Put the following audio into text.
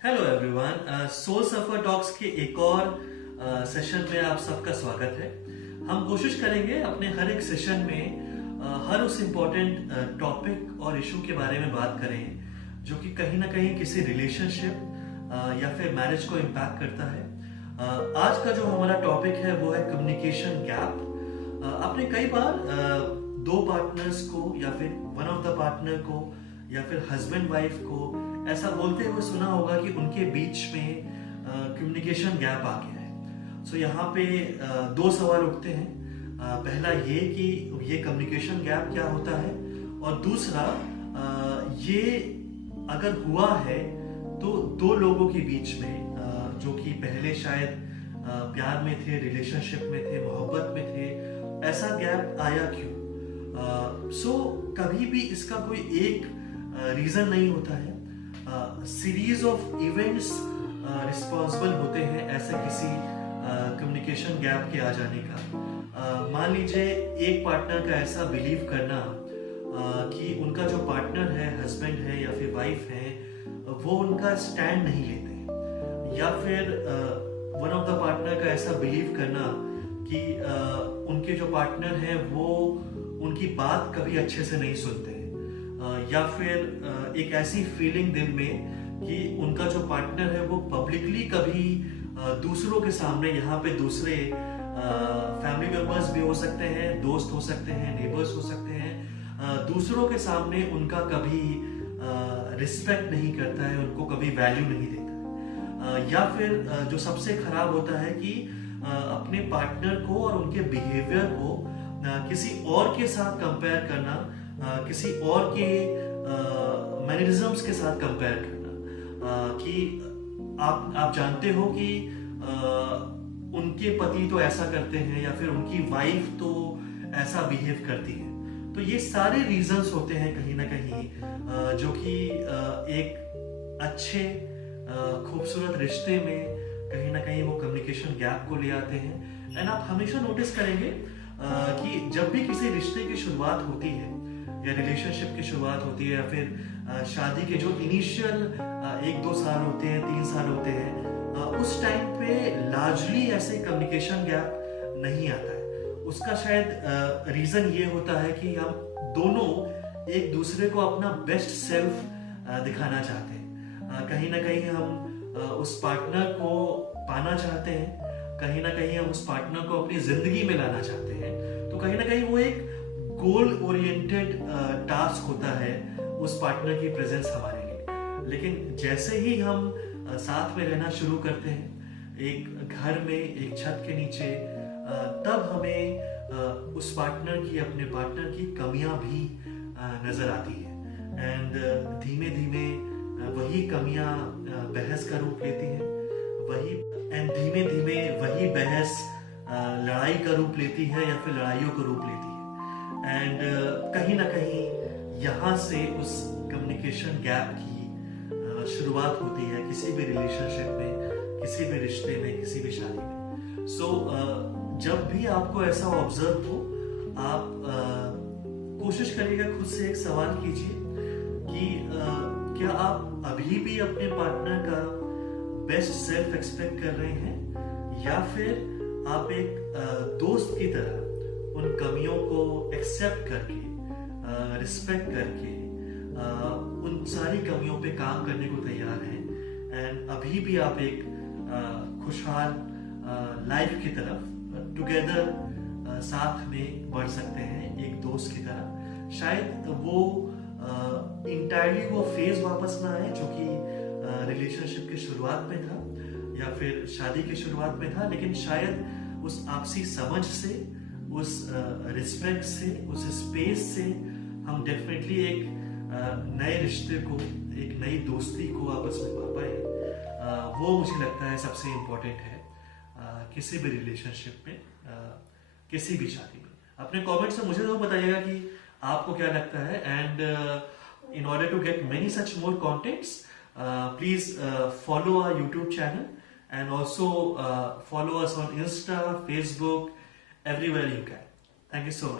Hello everyone, soul सफर talks के एक और सेशन में आप सबका स्वागत है। हम कोशिश करेंगे अपने हर एक सेशन में हर उस इम्पोर्टेंट टॉपिक और इशू के बारे में बात करें जो कि कहीं ना कहीं किसी रिलेशनशिप या फिर मैरिज को इम्पैक्ट करता है। आज का जो हमारा टॉपिक है वो है कम्युनिकेशन गैप। आपने कई बार दो पार्टनर्स को या फिर वन ऑफ द पार्टनर को या फिर हस्बैंड वाइफ को ऐसा बोलते हुए सुना होगा कि उनके बीच में कम्युनिकेशन गैप आ गया है। सो यहाँ पे दो सवाल उठते हैं। पहला ये कि ये कम्युनिकेशन गैप क्या होता है, और दूसरा ये अगर हुआ है तो दो लोगों के बीच में जो कि पहले शायद प्यार में थे, रिलेशनशिप में थे, मोहब्बत में थे, ऐसा गैप आया क्यों? सो कभी भी इसका कोई एक रीजन नहीं होता है। सीरीज ऑफ इवेंट्स रिस्पॉन्सिबल होते हैं ऐसे किसी कम्युनिकेशन गैप के आ जाने का। मान लीजिए एक पार्टनर का ऐसा बिलीव करना कि उनका जो पार्टनर है, हस्बैंड है या फिर वाइफ है, वो उनका स्टैंड नहीं लेते, या फिर वन ऑफ द पार्टनर का ऐसा बिलीव करना कि उनके जो पार्टनर है वो उनकी बात कभी अच्छे से नहीं सुनते, या फिर एक ऐसी फीलिंग दिल में कि उनका जो पार्टनर है वो पब्लिकली कभी दूसरों के सामने, यहाँ पे दूसरे फैमिली मेंबर्स भी हो सकते हैं, दोस्त हो सकते हैं, नेबर्स हो सकते हैं, दूसरों के सामने उनका कभी रिस्पेक्ट नहीं करता है, उनको कभी वैल्यू नहीं देता है। या फिर जो सबसे खराब होता है कि अपने पार्टनर को और उनके बिहेवियर को किसी और के साथ कंपेयर करना, किसी और के मैनरिज्म्स के साथ कंपेयर करना, कि आप जानते हो कि उनके पति तो ऐसा करते हैं या फिर उनकी वाइफ तो ऐसा बिहेव करती है। तो ये सारे रीजंस होते हैं कहीं ना कहीं जो कि एक अच्छे खूबसूरत रिश्ते में कहीं ना कहीं वो कम्युनिकेशन गैप को ले आते हैं। एंड आप हमेशा नोटिस करेंगे कि जब भी किसी रिश्ते की शुरुआत होती है या रिलेशनशिप की शुरुआत होती है या फिर शादी के जो इनिशियल 1-2 साल होते हैं, 3 साल होते हैं, उस टाइम पे लार्जली ऐसे कम्युनिकेशन गैप नहीं आता है। उसका शायद रीजन ये होता है कि हम दोनों एक दूसरे को अपना बेस्ट सेल्फ दिखाना चाहते हैं। कहीं ना कहीं हम उस पार्टनर को पाना चाहते हैं, कहीं ना कहीं हम उस पार्टनर को अपनी जिंदगी में लाना चाहते हैं। तो कहीं ना कहीं वो एक गोल ओरिएंटेड टास्क होता है उस पार्टनर की प्रेजेंस हमारे लिए। लेकिन जैसे ही हम साथ में रहना शुरू करते हैं, एक घर में, एक छत के नीचे, तब हमें उस पार्टनर की, अपने पार्टनर की कमियां भी नजर आती है। एंड धीमे धीमे वही कमियां बहस का रूप लेती हैं, धीमे धीमे वही बहस लड़ाई का रूप लेती है या फिर लड़ाइयों का रूप लेती है। एंड कहीं ना कहीं यहाँ से उस कम्युनिकेशन गैप की शुरुआत होती है किसी भी रिलेशनशिप में, किसी भी रिश्ते में, किसी भी शादी में। सो जब भी आपको ऐसा ऑब्जर्व हो, आप कोशिश करिएगा, खुद से एक सवाल कीजिए कि क्या आप अभी भी अपने पार्टनर का बेस्ट सेल्फ एक्सपेक्ट कर रहे हैं, या फिर आप एक दोस्त की तरह उन कमियों को एक्सेप्ट करके, रिस्पेक्ट करके, उन सारी कमियों पे काम करने को तैयार हैं, एंड अभी भी आप एक खुशहाल लाइफ की तरफ टुगेदर साथ में बढ़ सकते हैं, एक दोस्त की तरह। शायद वो इंटायरली वो फेज वापस ना आए जो कि रिलेशनशिप की शुरुआत में था या फिर शादी की शुरुआत में था, लेकिन शायद उस आपसी समझ से, उस रिस्पेक्ट से, उस स्पेस से हम डेफिनेटली एक नए रिश्ते को, एक नई दोस्ती को आपस में पा पाए। वो मुझे लगता है सबसे इम्पोर्टेंट है किसी भी रिलेशनशिप में, किसी भी शादी में। अपने कमेंट से मुझे तो बताइएगा कि आपको क्या लगता है। And in order to get many such more contents, please follow our YouTube channel, and also follow us on Insta, Facebook, everywhere you can. Thank you so much.